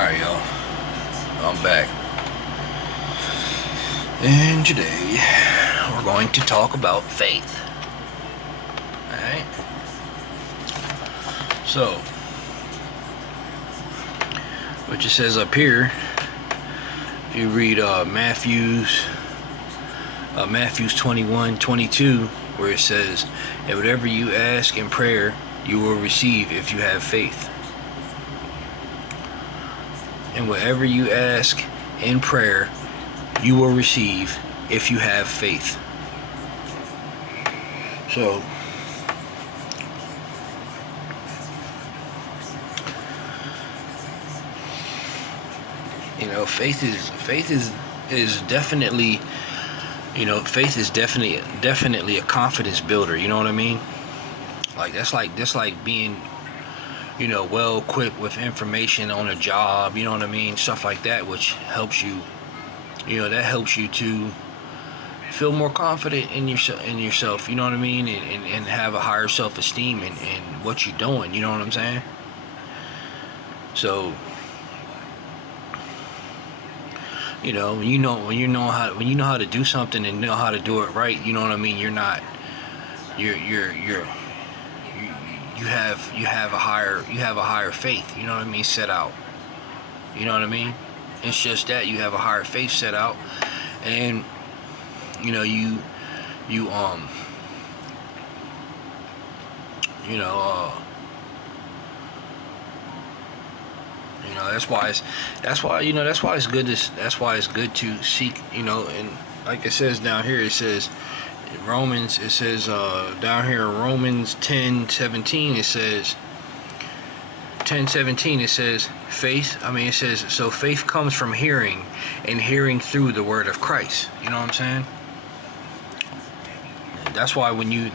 Alright, y'all. I'm back. And today, we're going to talk about faith. Alright? So, what it says up here, you read Matthew's 21:22, where it says, and whatever you ask in prayer, you will receive if you have faith. And whatever you ask in prayer, you will receive if you have faith. So, faith is definitely, faith is definitely a confidence builder. You know what I mean? That's like being, well equipped with information on a job, you know what I mean? Stuff like that, which helps you, that helps you to feel more confident in yourself, you know what I mean? And have a higher self-esteem in what you're doing, you know what I'm saying? So, when you know how to do something and know how to do it right, you know what I mean? You have a higher faith, you know what I mean, set out. You know what I mean? It's just that you have a higher faith set out, and that's why it's good to seek, and like it says down here, it says Romans, it says down here in Romans 10:17, it says 10:17, it says it says, so faith comes from hearing, and hearing through the word of Christ. You know what I'm saying? That's why when you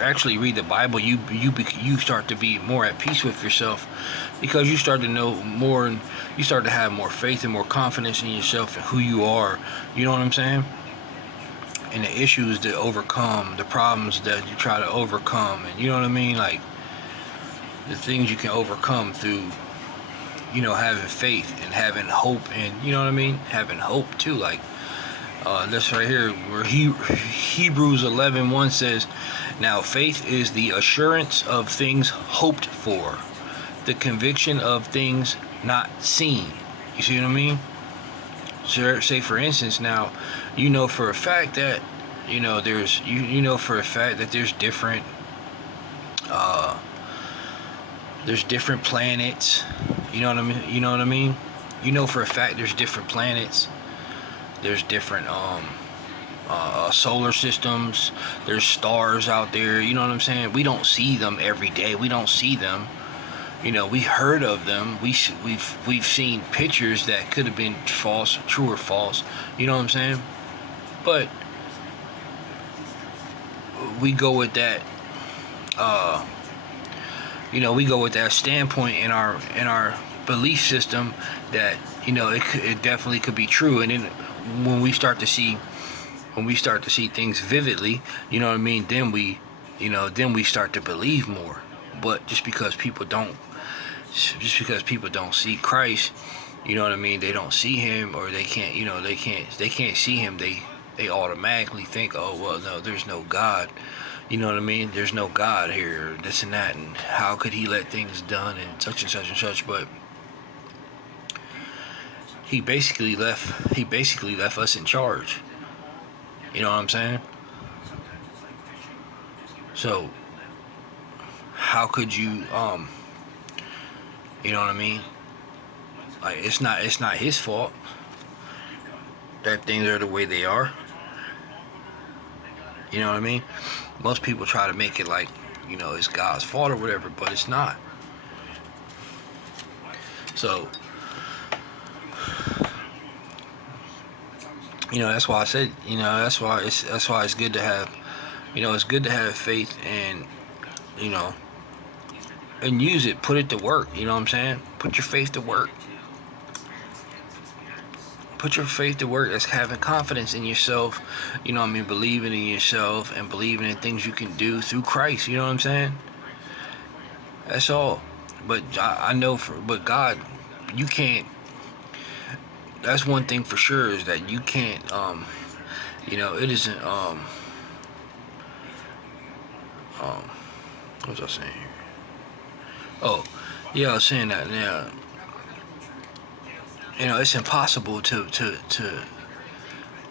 actually read the Bible, you start to be more at peace with yourself, because you start to know more, and you start to have more faith and more confidence in yourself and who you are. You know what I'm saying? And the issues to overcome, the problems that you try to overcome, and you know what I mean, like the things you can overcome through, having faith and having hope, and you know what I mean, having hope too. Like this right here, where Hebrews 11:1 says, now faith is the assurance of things hoped for, the conviction of things not seen. You see what I mean? So, say for instance, now for a fact that there's different planets. You know what I mean? For a fact there's different planets. There's different solar systems. There's stars out there. You know what I'm saying? We don't see them every day. We don't see them. We heard of them. We've seen pictures that could have been false, true or false. You know what I'm saying? But we go with that. We go with that standpoint in our belief system that it definitely could be true. And then when we start to see things vividly, you know what I mean, then we start to believe more. But just because people don't see Christ, you know what I mean, they don't see him, or they can't see him, they automatically think, oh well, no, there's no God. You know what I mean? There's no God here, this and that, and how could he let things done and such and such and such? But he basically left us in charge. You know what I'm saying? So how could you you know what I mean? Like, it's not his fault that things are the way they are. You know what I mean? Most people try to make it like, it's God's fault or whatever, but it's not. So, that's why I said, that's why it's good to have, it's good to have faith, and, and use it, put it to work. You know what I'm saying? Put your faith to work. Put your faith to work. That's having confidence in yourself, believing in yourself and believing in things you can do through Christ. You know what I'm saying? That's all. but I know but God, you can't. That's one thing for sure, is that you can't. It isn't. What was I saying here? Oh, yeah, I was saying that. Yeah, it's impossible to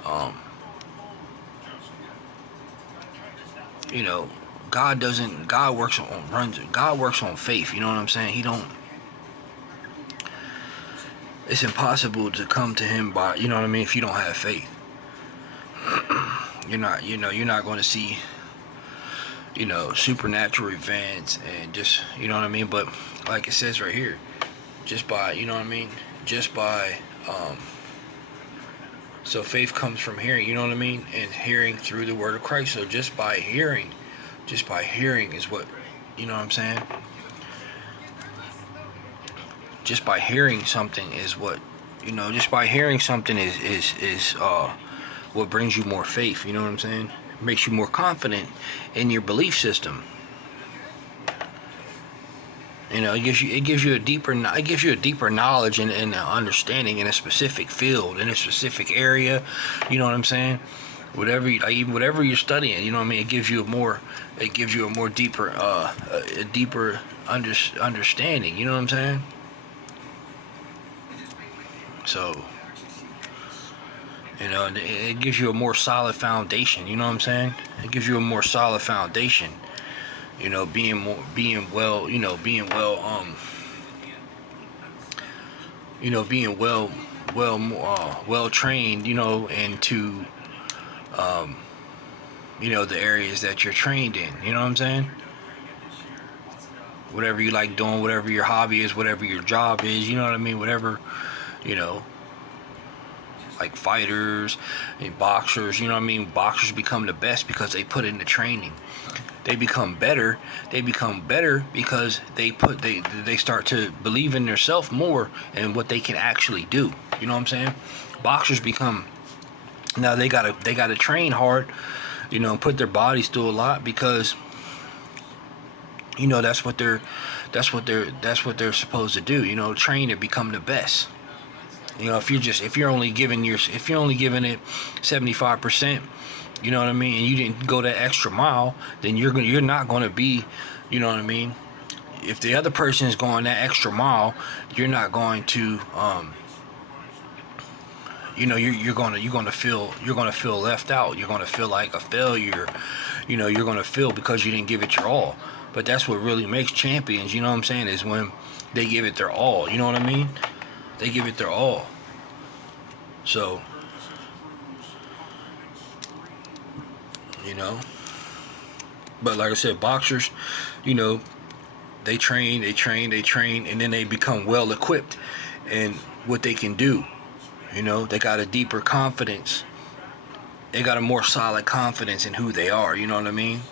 um, you know, God doesn't. God works on faith. You know what I'm saying? He don't. It's impossible to come to Him by. You know what I mean? If you don't have faith, you're not. You're not going to see. Supernatural events and just. You know what I mean? But like it says right here, just by. You know what I mean? Just by. So faith comes from hearing. You know what I mean? And hearing through the word of Christ. So just by hearing is what. You know what I'm saying? Just by hearing something is what, just by hearing something is what brings you more faith. You know what I'm saying? It makes you more confident in your belief system. It gives you a deeper knowledge and understanding in a specific field, in a specific area. You know what I'm saying? Whatever you're studying, you know what I mean. It gives you a more deeper understanding. You know what I'm saying? So, it gives you a more solid foundation. You know what I'm saying? It gives you a more solid foundation. Being well trained. Into the areas that you're trained in. You know what I'm saying? Whatever you like doing, whatever your hobby is, whatever your job is. You know what I mean? Whatever. Like fighters and boxers, you know what I mean? Boxers become the best because they put in the training. They become better. Because they start to believe in themselves more and what they can actually do. You know what I'm saying? Boxers become, now they gotta train hard, put their bodies through a lot, because that's what they're supposed to do. Train to become the best. If you're only giving it 75%, you know what I mean, and you didn't go that extra mile, then you're not going to be, you know what I mean. If the other person is going that extra mile, you're not going to, you're gonna feel left out. You're gonna feel like a failure. You're gonna feel because you didn't give it your all. But that's what really makes champions. You know what I'm saying? Is when they give it their all. You know what I mean? They give it their all. So, but like I said, boxers, they train, and then they become well equipped in what they can do. They got a deeper confidence. They got a more solid confidence in who they are. You know what I mean?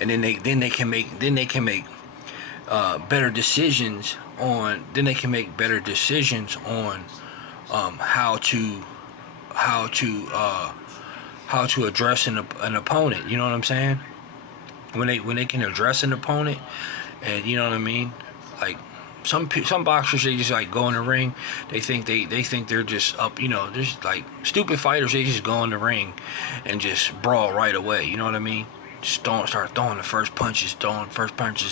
And then they can make better decisions on. Then they can make better decisions on how to address an opponent. You know what I'm saying? When they can address an opponent, and you know what I mean, like some boxers, they just like go in the ring. They think they're just up. Just like stupid fighters. They just go in the ring and just brawl right away. You know what I mean? Just start throwing the first punches.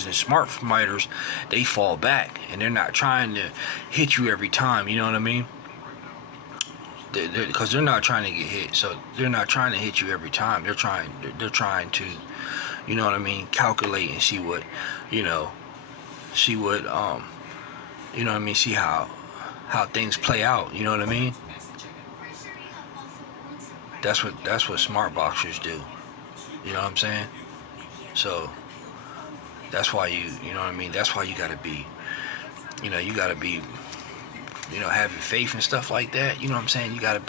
And smart fighters, they fall back and they're not trying to hit you every time. You know what I mean? Because they're not trying to get hit, so they're not trying to hit you every time. They're trying to, you know what I mean, calculate and see what, you know what I mean, see how things play out. You know what I mean? That's what smart boxers do. You know what I'm saying? So that's why you know what I mean. That's why you gotta be, having faith and stuff like that. You know what I'm saying? You gotta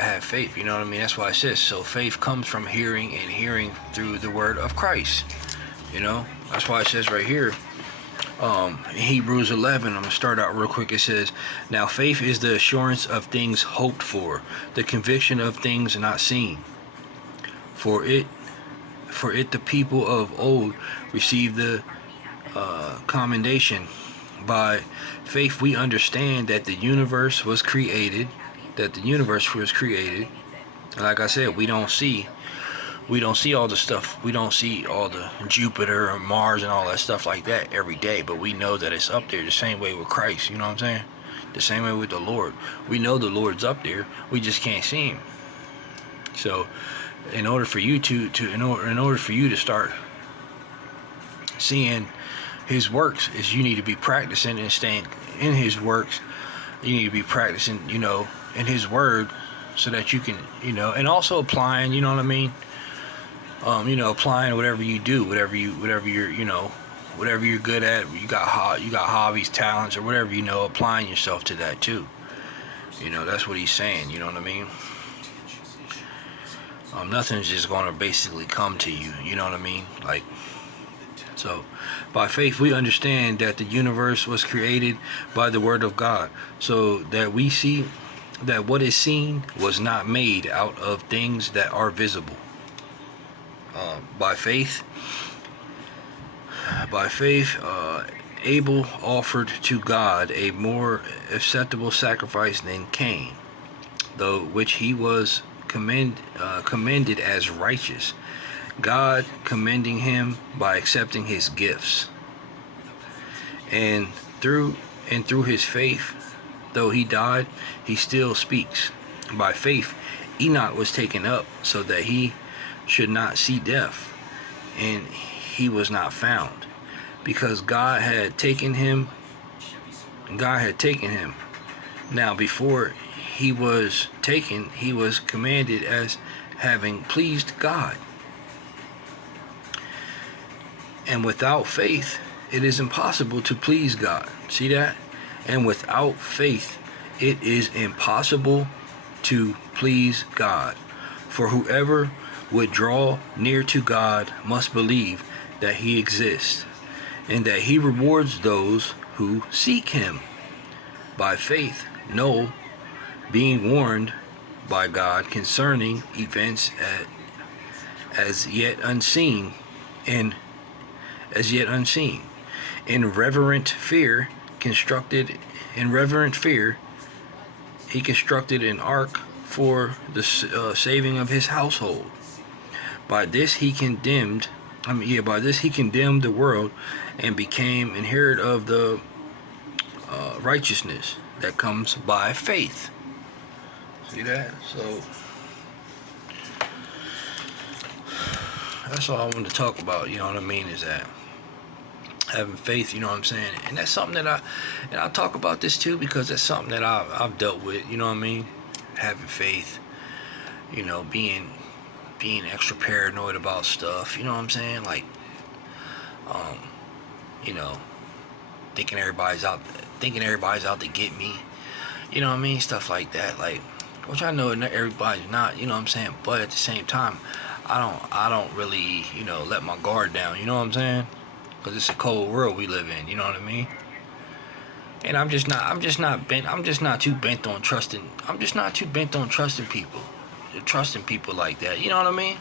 have faith. You know what I mean? That's why it says, so faith comes from hearing, and hearing through the word of Christ. That's why it says right here, in Hebrews 11, I'm going to start out real quick. It says, now faith is the assurance of things hoped for, the conviction of things not seen. For it the people of old received the commendation. By faith we understand that the universe was created. Like I said, we don't see all the stuff. We don't see all the Jupiter or Mars and all that stuff like that every day, but we know that it's up there. The same way with Christ, you know what I'm saying? The same way with the Lord. We know the Lord's up there. We just can't see him. So in order for you to start seeing his works, is you need to be practicing and staying in his works. You need to be practicing, in his word, so that you can, and also applying, you know what I mean? Applying whatever you do, whatever you're good at. You got hobbies, talents, or whatever, applying yourself to that too. That's what he's saying, you know what I mean? Nothing's just going to basically come to you, you know what I mean? So, by faith we understand that the universe was created by the word of God, so that we see that what is seen was not made out of things that are visible. By faith, Abel offered to God a more acceptable sacrifice than Cain, though which he was commended as righteous, God commending him by accepting his gifts. And through his faith, though he died, he still speaks. By faith, Enoch was taken up so that he should not see death, and he was not found, because God had taken him. Now before he was taken, he was commended as having pleased God. And without faith, it is impossible to please God. See that? And without faith, it is impossible to please God. For whoever would draw near to God must believe that he exists, and that he rewards those who seek him. By faith, Noah, being warned by God concerning events as yet unseen, in reverent fear, he constructed an ark for the saving of his household. By this he condemned the world, and became inheritor of the righteousness that comes by faith. See that? So that's all I wanted to talk about, you know what I mean, is that having faith, you know what I'm saying? And that's something that I'll talk about this too, because that's something that I've dealt with, you know what I mean? Having faith, being extra paranoid about stuff, you know what I'm saying? Thinking everybody's out to get me, you know what I mean? Stuff like that, which I know everybody's not, you know what I'm saying? But at the same time, I don't really, let my guard down, you know what I'm saying? Because it's a cold world we live in, you know what I mean? And I'm just not too bent on trusting people like that, you know what I mean?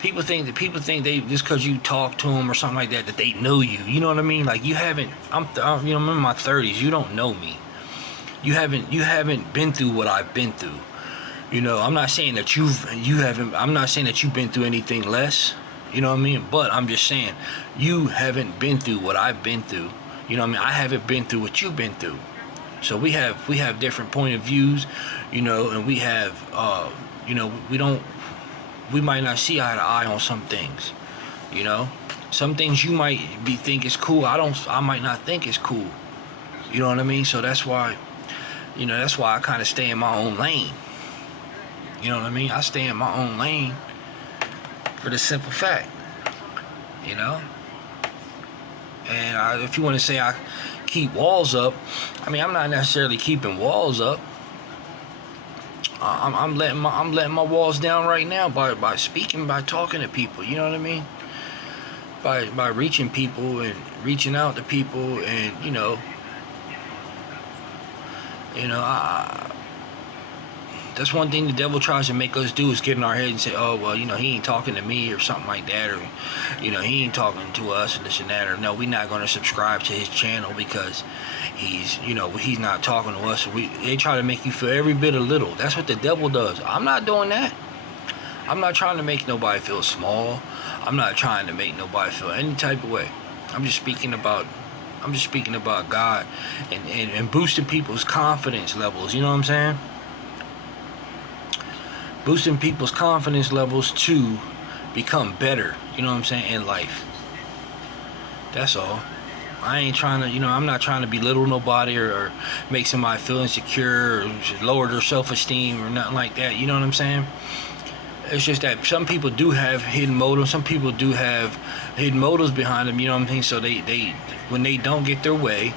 People think they, just because you talk to them or something like that they know you, you know what I mean? I'm in my 30s, you don't know me. You haven't been through what I've been through. I'm not saying that I'm not saying that you've been through anything less, you know what I mean? But I'm just saying, you haven't been through what I've been through. You know what I mean? I haven't been through what you've been through. So we have different point of views, and we have, we might not see eye to eye on some things, Some things you might think is cool, I might not think is cool. You know what I mean? So that's why I kind of stay in my own lane. You know what I mean? I stay in my own lane for the simple fact, And if you want to say I keep walls up, I'm not necessarily keeping walls up. I'm letting my walls down right now by speaking, by talking to people. You know what I mean? By reaching people and reaching out to people, and That's one thing the devil tries to make us do, is get in our head and say, oh, well, he ain't talking to me or something like that, or, he ain't talking to us and this and that, or no, we're not going to subscribe to his channel because he's not talking to us. They try to make you feel every bit of little. That's what the devil does. I'm not doing that. I'm not trying to make nobody feel small. I'm not trying to make nobody feel any type of way. I'm just speaking about God and boosting people's confidence levels. You know what I'm saying? Boosting people's confidence levels to become better. You know what I'm saying? In life. That's all. I ain't trying to, I'm not trying to belittle nobody or make somebody feel insecure or lower their self-esteem or nothing like that. You know what I'm saying? It's just that some people do have hidden motives. Some people do have hidden motives behind them. You know what I'm saying? So they when they don't get their way,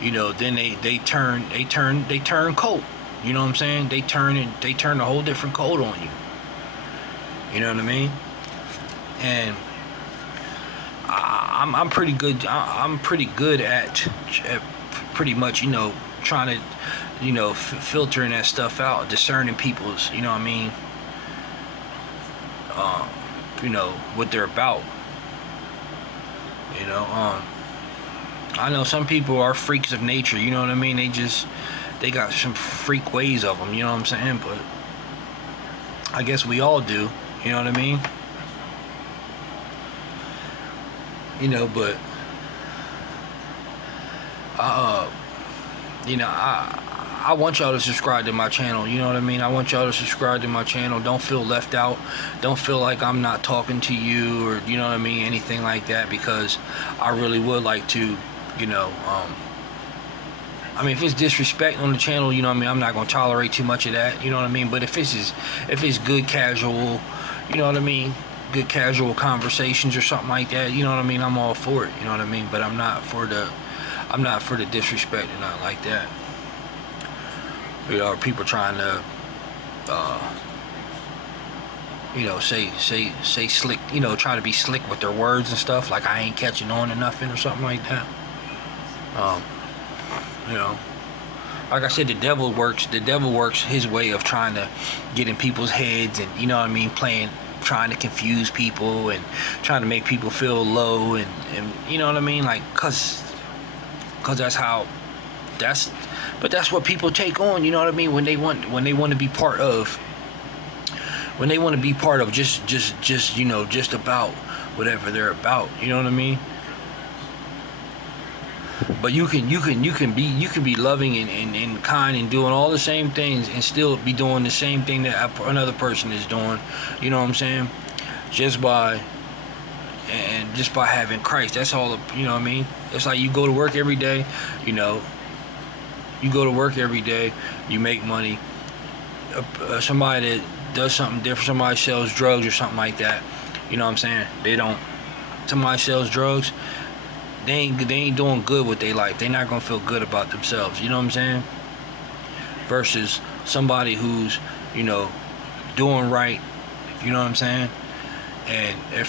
then they turn cold. You know what I'm saying? They turn a whole different cold on you. You know what I mean? And I'm pretty good. I'm pretty good at pretty much trying to filtering that stuff out, discerning people's what they're about. I know some people are freaks of nature. You know what I mean? They got some freak ways of them. You know what I'm saying? But I guess we all do. You know what I mean? But I want y'all to subscribe to my channel. You know what I mean? I want y'all to subscribe to my channel. Don't feel left out. Don't feel like I'm not talking to you, or you know what I mean, anything like that, because I really would like to, if it's disrespect on the channel, I'm not gonna tolerate too much of that. You know what I mean? But if it's good casual, good casual conversations or something like that, I'm all for it. You know what I mean? But I'm not for the disrespect and not like that. People trying to say slick, try to be slick with their words and stuff, like I ain't catching on to nothing or something like that. Like I said, the devil works his way of trying to get in people's heads, and trying to confuse people and trying to make people feel low, and like cause that's what people take on, when they want to be part of, just about whatever they're about, you know what I mean? But you can be loving and kind and doing all the same things and still be doing the same thing that another person is doing, you know what I'm saying? Just by having Christ. That's all, you know what I mean? It's like you go to work every day, you make money. Somebody that does something different, somebody sells drugs or something like that, you know what I'm saying? Somebody sells drugs, they ain't doing good with their life. They're not gonna feel good about themselves, you know what I'm saying? Versus somebody who's, doing right, you know what I'm saying? And they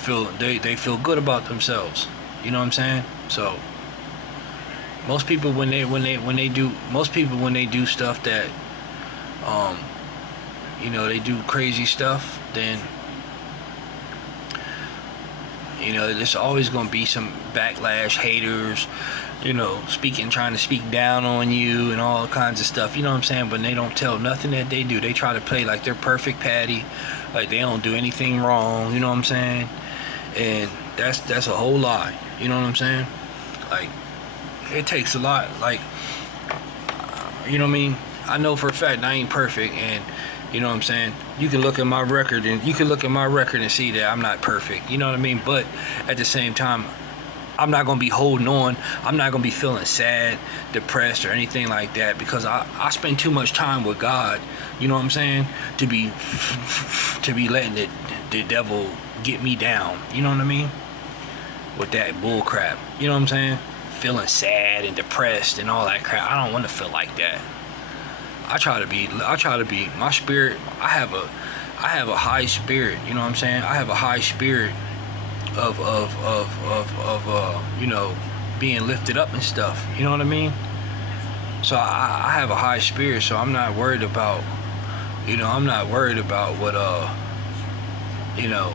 feel good about themselves, you know what I'm saying? So most people when they do stuff that they do crazy stuff, then there's always going to be some backlash, haters, trying to speak down on you and all kinds of stuff, you know what I'm saying? But they don't tell nothing that they do. They try to play like they're perfect patty, like they don't do anything wrong, you know what I'm saying? And that's a whole lie, you know what I'm saying? Like, it takes a lot, like, you know what I mean? I know for a fact I ain't perfect, and you know what I'm saying? You can look at my record and see that I'm not perfect. You know what I mean? But at the same time, I'm not going to be holding on. I'm not going to be feeling sad, depressed, or anything like that, because I spend too much time with God. You know what I'm saying? To be letting the devil get me down. You know what I mean? With that bull crap. You know what I'm saying? Feeling sad and depressed and all that crap. I don't want to feel like that. I try to be my spirit. I have a high spirit, you know what I'm saying? I have a high spirit of being lifted up and stuff, you know what I mean? So I have a high spirit, so I'm not worried about You know, I'm not worried about what you know,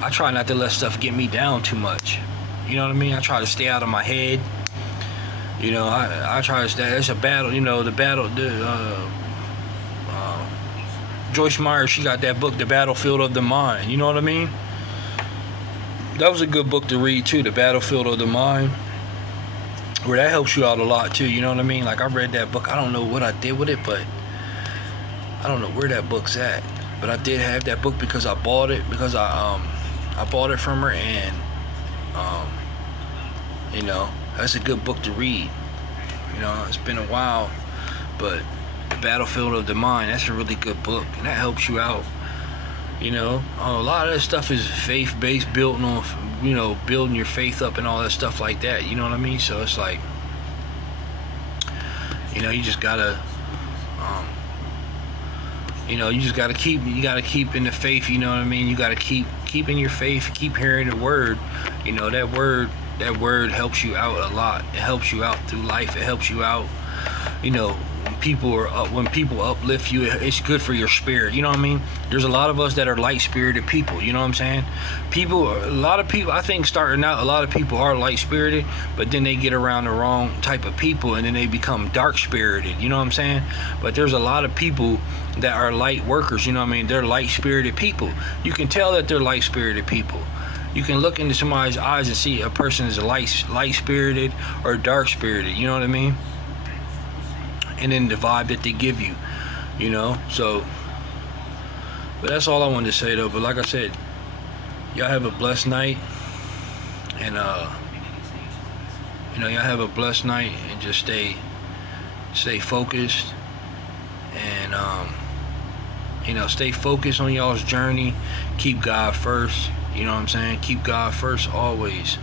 I try not to let stuff get me down too much. You know what I mean? I try to stay out of my head. You know, I try to stay. It's a battle. You know, the battle. Joyce Meyer, she got that book, The Battlefield of the Mind. You know what I mean? That was a good book to read too, The Battlefield of the Mind. Where that helps you out a lot too. You know what I mean? Like, I read that book. I don't know what I did with it, but I don't know where that book's at. But I did have that book because I bought it, because I bought it from her, and um, you know, that's a good book to read. You know, it's been a while, but The Battlefield of the Mind, that's a really good book, and that helps you out. You know, a lot of that stuff is faith-based, built on, you know, building your faith up and all that stuff like that. You know what I mean? So it's like, you know, you just gotta, you know, you gotta keep in the faith. You know what I mean? You gotta keep in your faith, keep hearing the word. You know, that word helps you out a lot. It helps you out through life. It helps you out, you know, when people uplift you, it's good for your spirit. You know what I mean? There's a lot of us that are light-spirited people. You know what I'm saying? A lot of people, I think, starting out, a lot of people are light-spirited, but then they get around the wrong type of people, and then they become dark-spirited. You know what I'm saying? But there's a lot of people that are light workers. You know what I mean? They're light-spirited people. You can tell that they're light-spirited people. You can look into somebody's eyes and see a person is light-spirited or dark-spirited. You know what I mean? And then the vibe that they give you, you know. So, but that's all I wanted to say though. But like I said, y'all have a blessed night, and you know, y'all have a blessed night, and just stay focused, and you know, stay focused on y'all's journey. Keep God first. You know what I'm saying? Keep God first always.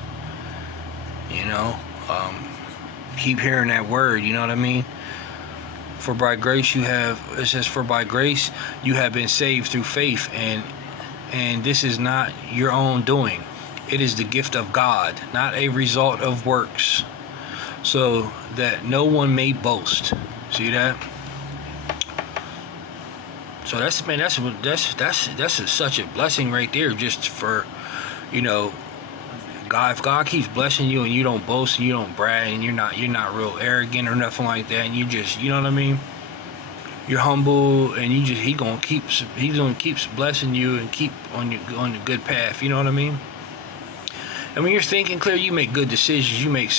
You know, keep hearing that word. You know what I mean? For by grace you have, it says, for by grace you have been saved through faith, and this is not your own doing. It is the gift of God, not a result of works, so that no one may boast. See that? So that's, man, that's such a blessing right there, just for, you know, God. If God keeps blessing you and you don't boast and you don't brag and you're not real arrogant or nothing like that, and you just, you know what I mean, you're humble, and He's gonna keep blessing you and keep on the good path. You know what I mean? And when you're thinking clear, you make good decisions. You make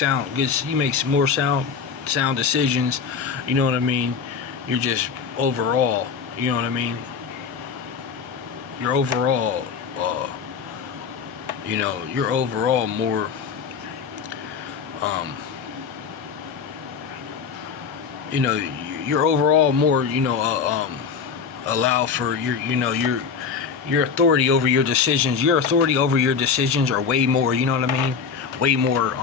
more sound decisions. You know what I mean? You're just overall. You know what I mean? You're overall. You know, you're overall more, you know, you're overall more, you know, allow for your authority over your decisions. Your authority over your decisions are way more, you know what I mean? Way more,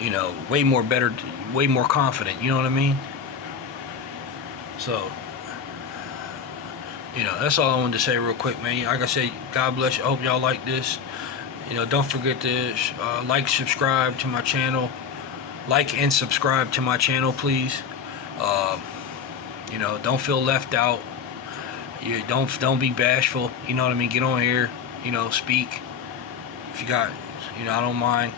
you know, way more better, way more confident, you know what I mean? So, you know, that's all I wanted to say real quick, man. Like I said, God bless you. I hope y'all like this. You know, don't forget to subscribe to my channel. Like and subscribe to my channel, please. You know, don't feel left out. You don't be bashful. You know what I mean? Get on here. You know, speak. If you got, you know, I don't mind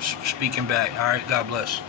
speaking back. All right, God bless.